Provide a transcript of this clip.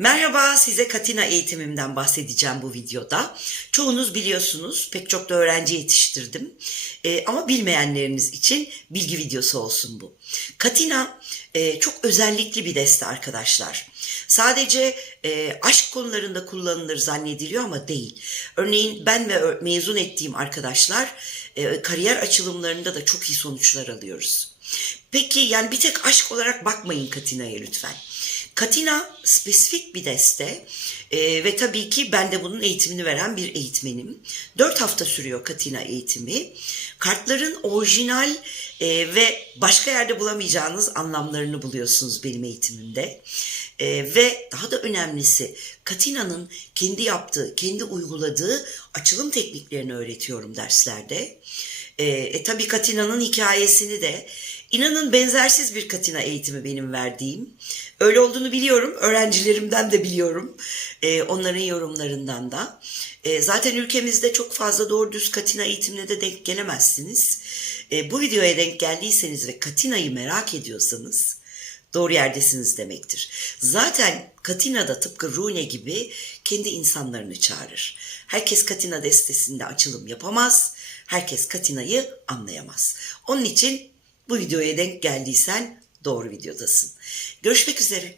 Merhaba, size Katina eğitimimden bahsedeceğim bu videoda. Çoğunuz biliyorsunuz, pek çok da öğrenci yetiştirdim. Ee, ama bilmeyenleriniz için bilgi videosu olsun bu. Katina e, çok özellikli bir deste arkadaşlar. Sadece e, aşk konularında kullanılır zannediliyor ama değil. Örneğin ben ve mezun ettiğim arkadaşlar e, kariyer açılımlarında da çok iyi sonuçlar alıyoruz. Peki yani bir tek aşk olarak bakmayın Katina'ya lütfen. Katina spesifik bir deste e, ve tabii ki ben de bunun eğitimini veren bir eğitmenim. 4 hafta sürüyor Katina eğitimi. Kartların orijinal e, ve başka yerde bulamayacağınız anlamlarını buluyorsunuz benim eğitimimde. E, ve daha da önemlisi Katina'nın kendi yaptığı, kendi uyguladığı açılım tekniklerini öğretiyorum derslerde. E, e, tabii Katina'nın hikayesini de inanın benzersiz bir Katina eğitimi benim verdiğim. Öyle olduğunu biliyorum. Öğrencilerimden de biliyorum. E, onların yorumlarından da. E, zaten ülkemizde çok fazla doğru düz Katina eğitimine de denk gelemezsiniz. E, bu videoya denk geldiyseniz ve Katina'yı merak ediyorsanız doğru yerdesiniz demektir. Zaten Katina da tıpkı Rune gibi kendi insanlarını çağırır. Herkes Katina destesinde açılım yapamaz. Herkes Katina'yı anlayamaz. Onun için bu videoya denk geldiysen doğru videodasın. Görüşmek üzere.